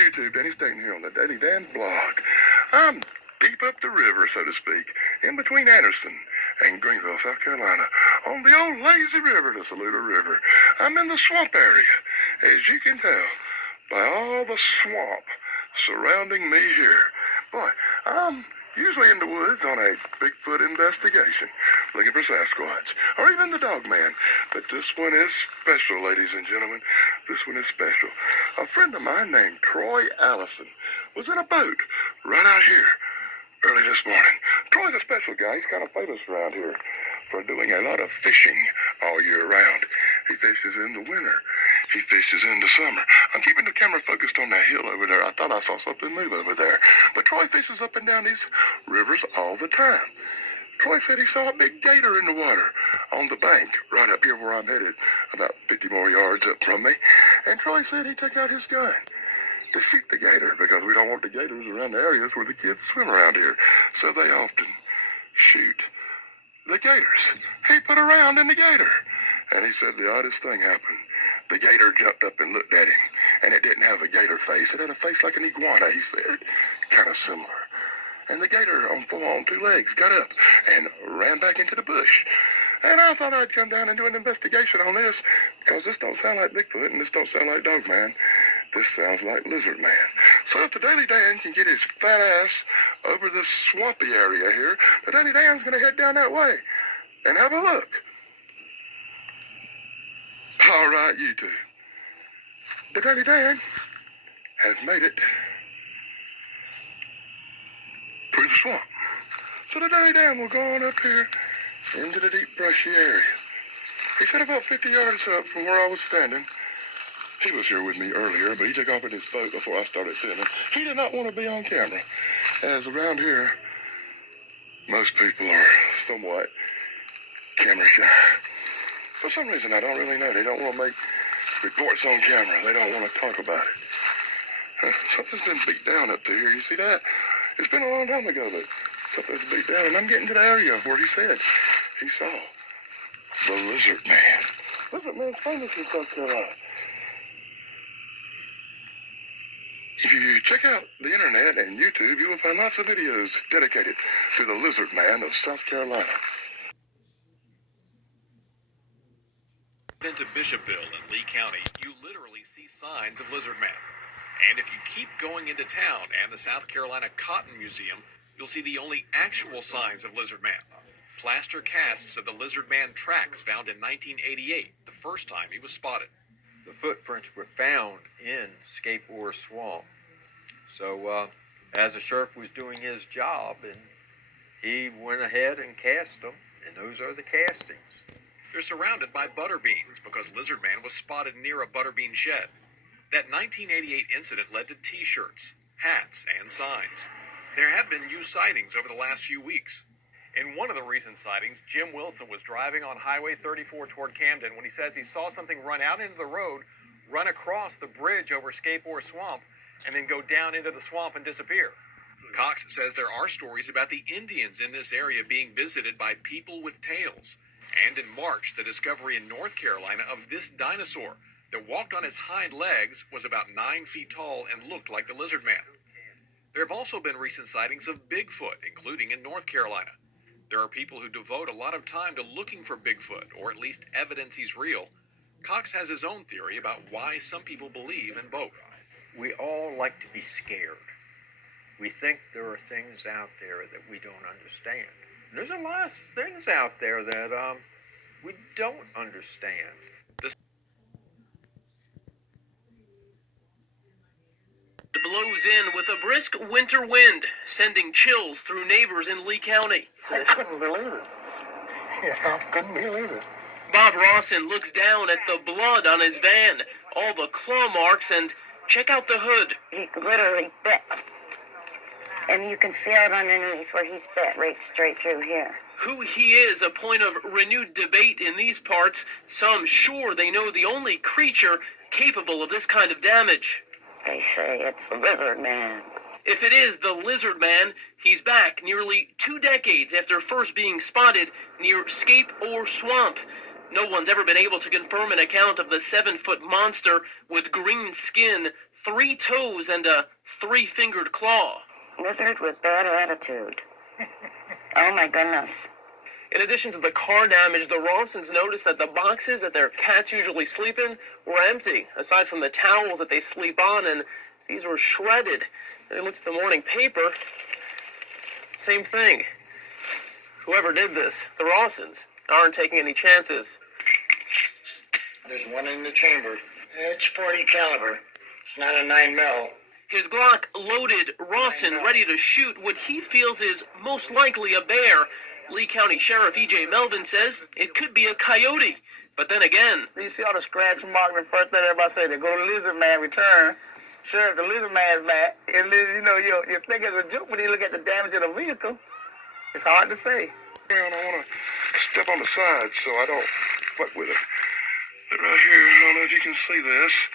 YouTube, Danny Staten here on the Daily Dan blog. I'm deep up the river, so to speak, in between Anderson and Greenville, South Carolina, on the old lazy river, the Saluda River. I'm in the swamp area, as you can tell by all the swamp surrounding me here. Boy, I'm usually in the woods on a Bigfoot investigation, looking for Sasquatch, or even the Dog Man. But this one is special, ladies and gentlemen. This one is special. A friend of mine named Troy Allison was in a boat right out here early this morning. Troy's a special guy. He's kind of famous around here for doing a lot of fishing all year round. He fishes in the winter. He fishes in the summer. I'm keeping the camera focused on that hill over there. I thought I saw something move over there. But Troy fishes up and down these rivers all the time. Troy said he saw a big gator in the water on the bank right up here where I'm headed, about 50 more yards up from me. And Troy said he took out his gun to shoot the gator because we don't want the gators around the areas where the kids swim around here. So they often shoot the gators. He put a round in the gator. And he said the oddest thing happened. The gator jumped up and looked at him. And it didn't have a gator face. It had a face like an iguana, he said. Kind of similar. And the gator on two legs got up and ran back into the bush. And I thought I'd come down and do an investigation on this, because this don't sound like Bigfoot and this don't sound like Dog Man. This sounds like Lizard Man. So if the Daily Dan can get his fat ass over this swampy area here, the Daily Dan's going to head down that way and have a look. All right, YouTube. The Daily Dan has made it through the swamp. So the Daily Dan will go on up here into the deep brushy area. He said about 50 yards up from where I was standing. He was here with me earlier, but he took off in his boat before I started filming. He did not want to be on camera, as around here, most people are somewhat camera shy. For some reason, I don't really know. They don't want to make reports on camera. They don't want to talk about it. Something's been beat down up there. You see that? It's been a long time ago, but something's beat down. And I'm getting to the area where he said he saw the Lizard Man. Lizard Man's famous in South Carolina. If you check out the internet and YouTube, you will find lots of videos dedicated to the Lizard Man of South Carolina. Into Bishopville in Lee County, you literally see signs of Lizard Man. And if you keep going into town and the South Carolina Cotton Museum, you'll see the only actual signs of Lizard Man. Plaster casts of the Lizard Man tracks found in 1988, the first time he was spotted. The footprints were found in Scape Ore Swamp. So as the sheriff was doing his job, and he went ahead and cast them, and those are the castings. They're surrounded by butterbeans because Lizard Man was spotted near a butterbean shed. That 1988 incident led to t-shirts, hats, and signs. There have been new sightings over the last few weeks. In one of the recent sightings, Jim Wilson was driving on Highway 34 toward Camden when he says he saw something run out into the road, run across the bridge over Scape Ore Swamp, and then go down into the swamp and disappear. Cox says there are stories about the Indians in this area being visited by people with tails. And in March, the discovery in North Carolina of this dinosaur that walked on its hind legs, was about 9 feet tall, and looked like the Lizard Man. There have also been recent sightings of Bigfoot, including in North Carolina. There are people who devote a lot of time to looking for Bigfoot, or at least evidence he's real. Cox has his own theory about why some people believe in both. We all like to be scared. We think there are things out there that we don't understand. There's a lot of things out there that we don't understand. It blows in with a brisk winter wind, sending chills through neighbors in Lee County. I couldn't believe it. Yeah, I couldn't believe it. Bob Rawson looks down at the blood on his van, all the claw marks, and check out the hood. He literally bit. And you can feel it underneath where he's bit, right straight through here. Who he is, a point of renewed debate in these parts. Some sure they know the only creature capable of this kind of damage. They say it's the Lizard Man. If it is the Lizard Man, he's back nearly 2 decades after first being spotted near Scape Ore Swamp. No one's ever been able to confirm an account of the 7-foot monster with green skin, 3 toes, and a 3-fingered claw. Lizard with bad attitude. Oh my goodness. In addition to the car damage, the Rawsons noticed that the boxes that their cats usually sleep in were empty, aside from the towels that they sleep on, and these were shredded. And they looked at the morning paper. Same thing. Whoever did this, the Rawsons, aren't taking any chances. There's one in the chamber. It's 40 caliber. It's not a 9mm. His Glock loaded, Rawson ready to shoot what he feels is most likely a bear. Lee County Sheriff E.J. Melvin says it could be a coyote. But then again, You see all the scratch marks and first thing everybody say, they go to Lizard Man, return. Sheriff, the Lizard Man's back. And then, you think it's a joke when you look at the damage of the vehicle. It's hard to say. Well, I want to step on the side so I don't fuck with it. But right here, I don't know if you can see this.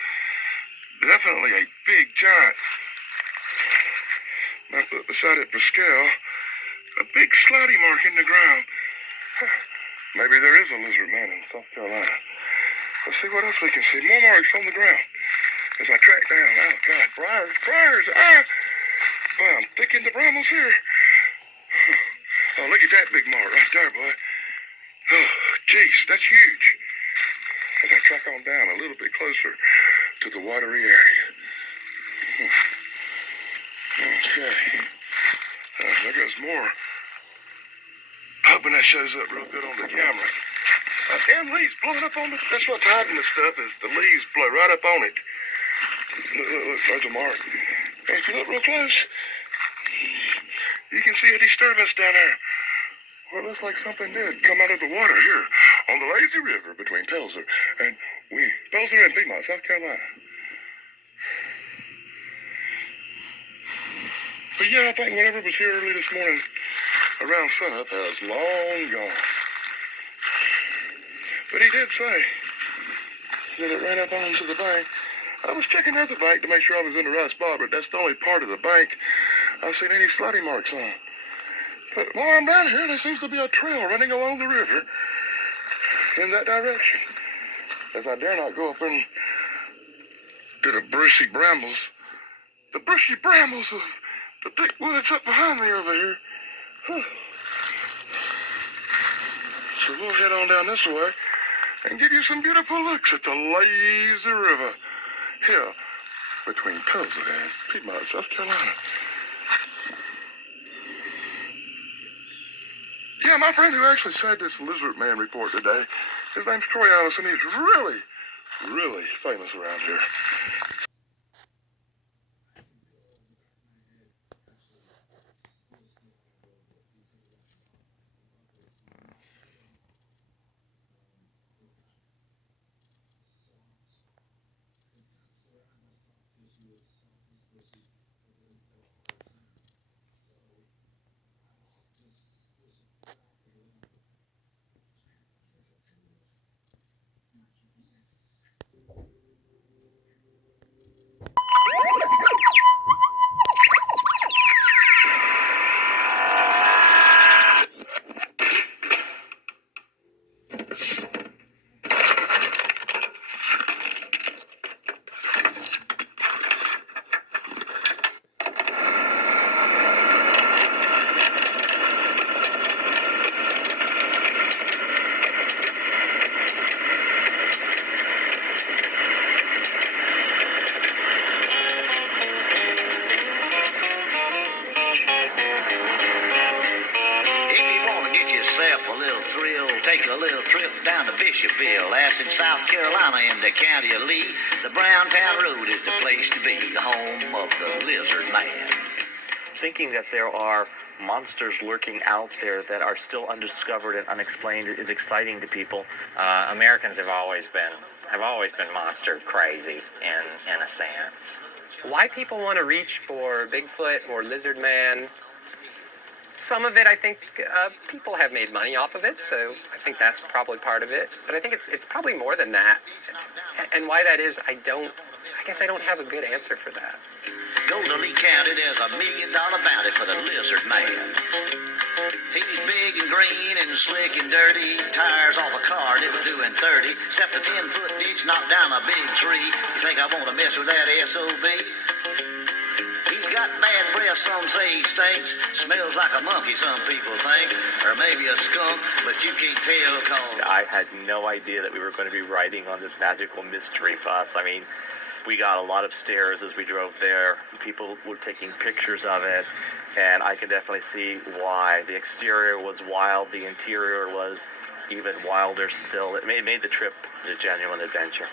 Definitely a big giant. I put beside it for scale a big slidey mark in the ground. Maybe there is a lizard man in South Carolina. Let's see what else we can see. More marks on the ground as I track down. Oh, God, briars. Boy, I'm thick in the brambles here. Oh, look at that big mark right there, boy. Oh, jeez, that's huge. As I track on down a little bit closer to the watery area. Okay. There goes more. Hoping that shows up real good on the camera. Damn leaves blowing up on the... That's what's hiding this stuff is the leaves blow right up on it. Look, there's a mark. And if you look real close, you can see a disturbance down there. Well, it looks like something did come out of the water here on the Lazy River between Pelzer and Piedmont, South Carolina. But yeah, I think whatever was here early this morning around sunup has long gone. But he did say that it ran up onto the bank. I was checking out the bank to make sure I was in the right spot, but that's the only part of the bank I've seen any sliding marks on. But while I'm down here, there seems to be a trail running along the river in that direction. As I dare not go up in to the brushy brambles. The brushy brambles of the thick woods up behind me over here. So we'll head on down this way and give you some beautiful looks at the Lazy River here between Pelzer and Piedmont, South Carolina. Yeah, my friend who actually said this Lizard Man report today, his name's Troy Allison. He's really, really famous around here. Take a little trip down to Bishopville. That's in South Carolina in the county of Lee. The Browntown Road is the place to be, the home of the Lizard Man. Thinking that there are monsters lurking out there that are still undiscovered and unexplained is exciting to people. Americans have always been monster crazy in a sense. Why people want to reach for Bigfoot or Lizard Man? Some of it, I think, people have made money off of it, so I think that's probably part of it. But I think it's probably more than that. And why that is, I guess I don't have a good answer for that. Go to Lee County, there's $1 million bounty for the lizard man. He's big and green and slick and dirty. Tires off a car that was doing 30. Stepped a 10-foot ditch, knocked down a big tree. You think I want to mess with that SOB? He's got bad breath, some say he stinks. Smells like a monkey, some people think. Or maybe a skunk, but you can't tell cause I had no idea that we were going to be riding on this magical mystery bus. I mean, we got a lot of stares as we drove there. People were taking pictures of it, and I could definitely see why. The exterior was wild, the interior was even wilder still. It made the trip a genuine adventure.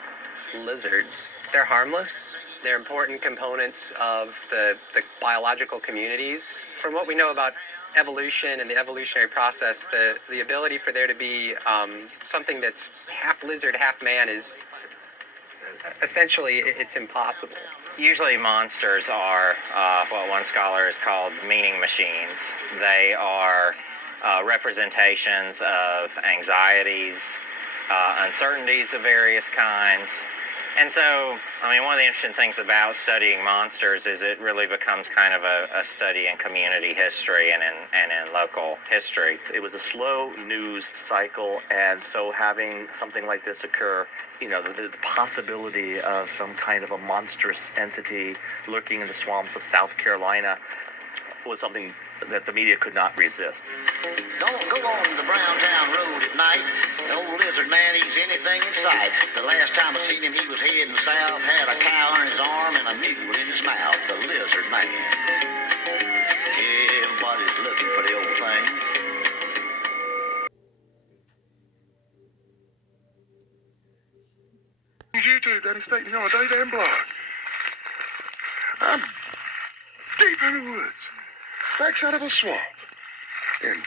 Lizards, they're harmless. They're important components of the biological communities. From what we know about evolution and the evolutionary process, the ability for there to be something that's half lizard, half man is essentially, it's impossible. Usually monsters are what one scholar has called meaning machines. They are representations of anxieties, uncertainties of various kinds. And so, I mean, one of the interesting things about studying monsters is it really becomes kind of a study in community history and in local history. It was a slow news cycle, and so having something like this occur, you know, the possibility of some kind of a monstrous entity lurking in the swamps of South Carolina was something that the media could not resist. don't go on the Browntown Road at night. The old lizard man eats anything in sight. The last time I seen him, he was heading south, had a cow on his arm and a mule in his mouth. The lizard man. Everybody's looking for the old thing. YouTube, Daddy State, on a day damn blog. I'm deep in the woods, backside of a swamp, in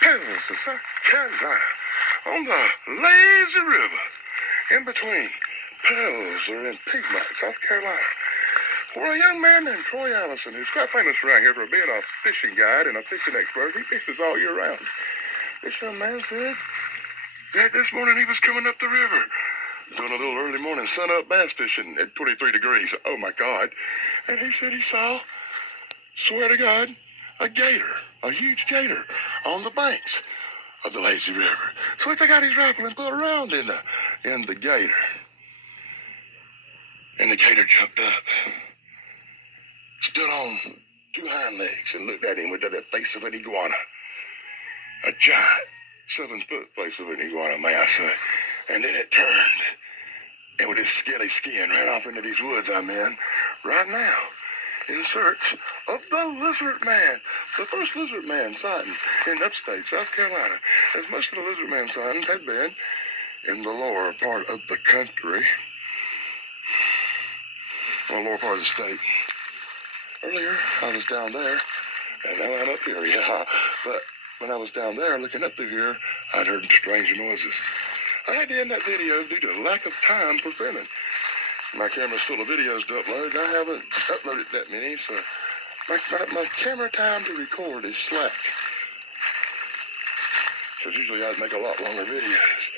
Pendleton, South Carolina, on the lazy river, in between Pelzer and Piedmont, South Carolina, where a young man named Troy Allison, who's quite famous around here for being a fishing guide and a fishing expert, he fishes all year round. This young man said that this morning he was coming up the river, doing a little early morning sun-up bass fishing at 23 degrees. Oh, my God. And he said he saw, swear to God, a gator, a huge gator, on the banks of the lazy river. So he took out his rifle and put a round in the gator. And the gator jumped up, stood on two hind legs, and looked at him with the face of an iguana. A giant, 7-foot face of an iguana, may I say. And then it turned, and with its scaly skin ran off into these woods I'm in right now, in search of the lizard man, the first lizard man sighting in upstate South Carolina, as most of the lizard man sightings had been in the lower part of the country, or lower part of the state. Earlier, I was down there, and now I'm up here, yeah, but when I was down there looking up through here, I'd heard strange noises. I had to end that video due to lack of time for filming. My camera's full of videos to upload, and I haven't uploaded that many, so my camera time to record is slack. Because usually I'd make a lot longer videos.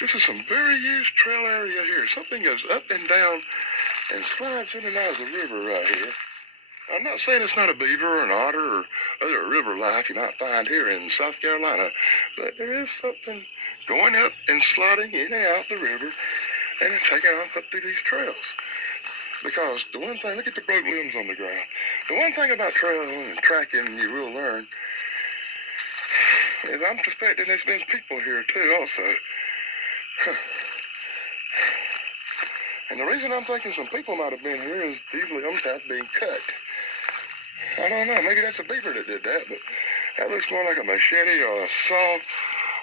This is some very used trail area here. Something goes up and down and slides in and out of the river right here. I'm not saying it's not a beaver or an otter or other river life you might find here in South Carolina, but there is something going up and sliding in and out the river and taking off up through these trails. Because the one thing, look at the broke limbs on the ground. The one thing about trailing and tracking you will learn is I'm suspecting there's been people here too also. And the reason I'm thinking some people might have been here is these limbs have been cut. I don't know, maybe that's a beaver that did that, but that looks more like a machete or a saw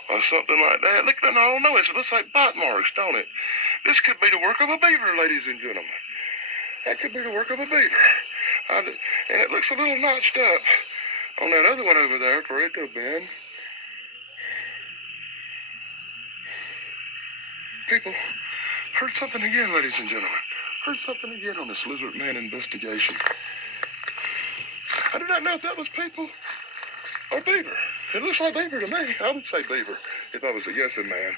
or something like that. Look, I don't know, it looks like bite marks, don't it? This could be the work of a beaver, ladies and gentlemen. That could be the work of a beaver. And it looks a little notched up on that other one over there for it to have been. People, heard something again, ladies and gentlemen. Heard something again on this lizard man investigation. I do not know if that was people or beaver. It looks like beaver to me. I would say beaver if I was a guessing man.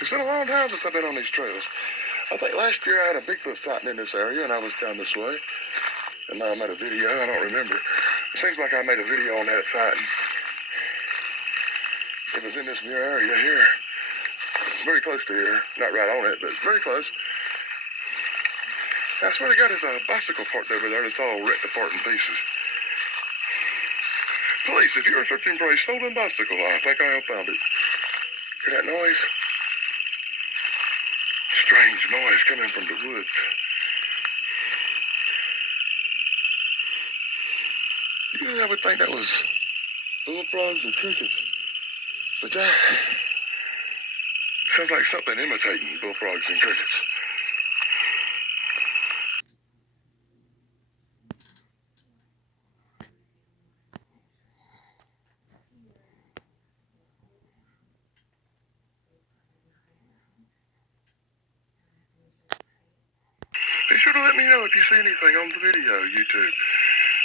It's been a long time since I've been on these trails. I think last year I had a Bigfoot sighting in this area, and I was down this way. And I made a video. I don't remember. It seems like I made a video on that sighting. It was in this near area here. Very close to here. Not right on it, but very close. I swear to God, there's a bicycle parked over there that's all ripped apart in pieces. Police, if you are searching for a stolen bicycle, I think I have found it. Hear that noise? Strange noise coming from the woods. Usually I would think that was bullfrogs and crickets. But that sounds like something imitating bullfrogs and crickets. Be sure to let me know if you see anything on the video, YouTube.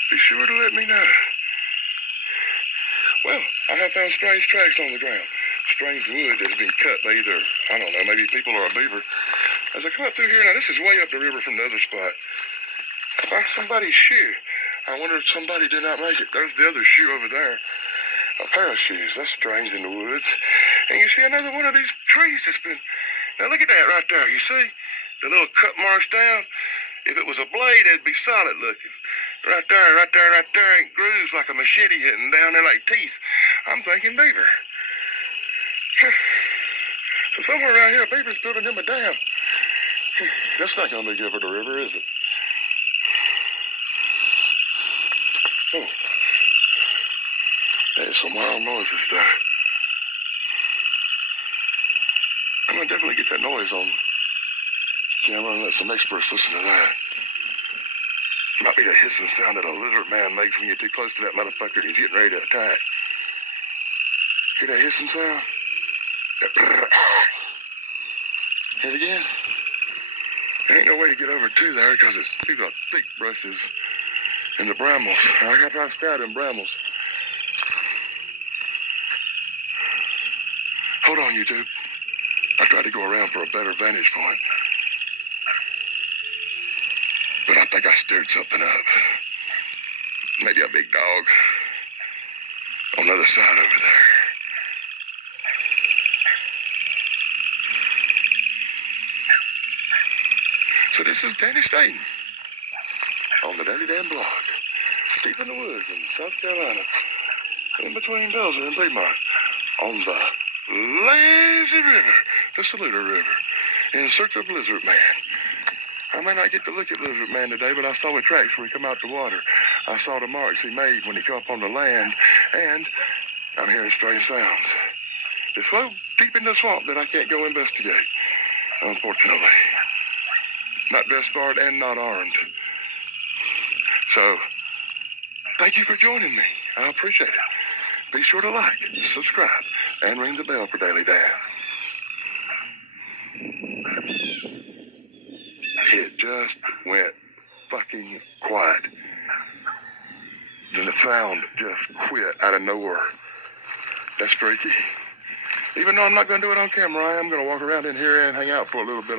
Be sure to let me know. Well, I have found strange tracks on the ground. Strange wood that has been cut by either, I don't know, maybe people or a beaver. As I come up through here, now this is way up the river from the other spot. I found somebody's shoe. I wonder if somebody did not make it. There's the other shoe over there. A pair of shoes. That's strange in the woods. And you see another one of these trees that's been... Now look at that right there. You see? The little cut marks down. If it was a blade, it'd be solid looking. Right there, right there, right there. It grooves like a machete hitting down there like teeth. I'm thinking beaver. So somewhere around here, a beaver's building him a dam. That's not going to be good for the river, is it? Oh. There's some wild noises there. I'm going to definitely get that noise on camera and let some experts listen to that. It might be the hissing sound that a lizard man makes when you're too close to that motherfucker and he's getting ready to attack. Hear that hissing sound? Hear it again? There ain't no way to get over to there because it's through the thick brushes and the brambles. I got to try to stay out in brambles. Hold on, YouTube. I tried to go around for a better vantage point. But I think I stirred something up. Maybe a big dog on the other side over there. So this is Danny Staten on the Daily Dan blog. Deep in the woods in South Carolina. In between Belzer and Piedmont. On the lazy river, the Saluda River. In search of Lizard Man. I may not get to look at Lizard Man today, but I saw the tracks where he come out the water. I saw the marks he made when he come up on the land, and I'm hearing strange sounds. It's so deep in the swamp that I can't go investigate, unfortunately. Not best barred and not armed. So, thank you for joining me. I appreciate it. Be sure to like, subscribe, and ring the bell for Daily Dan. It just went fucking quiet. Then the sound just quit out of nowhere. That's freaky. Even though I'm not going to do it on camera, I am going to walk around in here and hang out for a little bit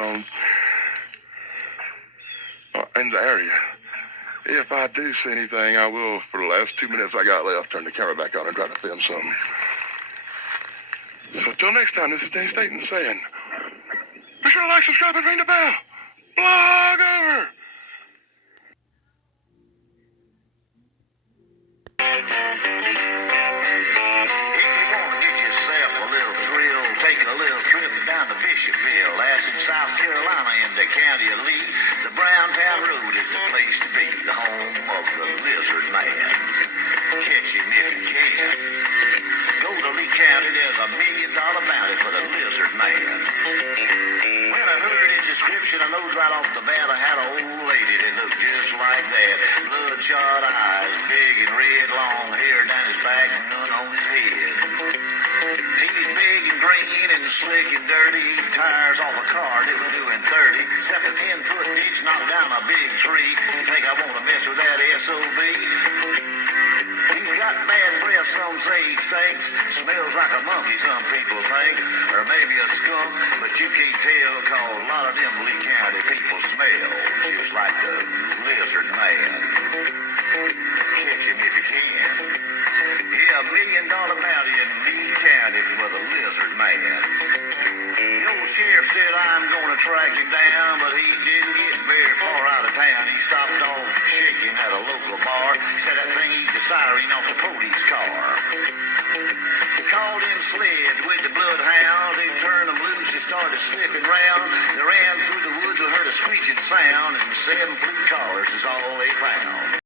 in the area. If I do see anything, I will, for the last 2 minutes I got left, turn the camera back on and try to film something. So till next time, this is Dan Staten saying, be sure to like, subscribe, and ring the bell. Blog over. Taking a little trip down to Bishopville, that's in South Carolina in the county of Lee. The Browntown Road is the place to be, the home of the Lizard Man. Catch him if you can. Go to Lee County, there's $1 million bounty for the Lizard Man. When I heard his description, I know right off the bat I had an old lady that looked just like that. Bloodshot eyes, big and red, long hair down his back and none on his head. He's big and green and slick and dirty. Tires off a car that was doing 30. Stepped a 10-foot ditch, knocked down a big tree. Think I want to mess with that SOB? He He's got bad breath, some say he stinks. Smells like a monkey, some people think. Or maybe a skunk, but you can't tell, cause a lot of them Lee County people smell just like the lizard man. Catch him if you can. Yeah, $1 million bounty in Lee County for the lizard man. The old sheriff said I'm gonna track him down, but he didn't get very far out of town. He stopped off shaking at a local bar. He said that thing eat the siren off the police car. He called in sled with the bloodhounds. They turned them loose. They started sniffing round. They ran through the woods and heard a screeching sound, and 7 fleet cars is all they found.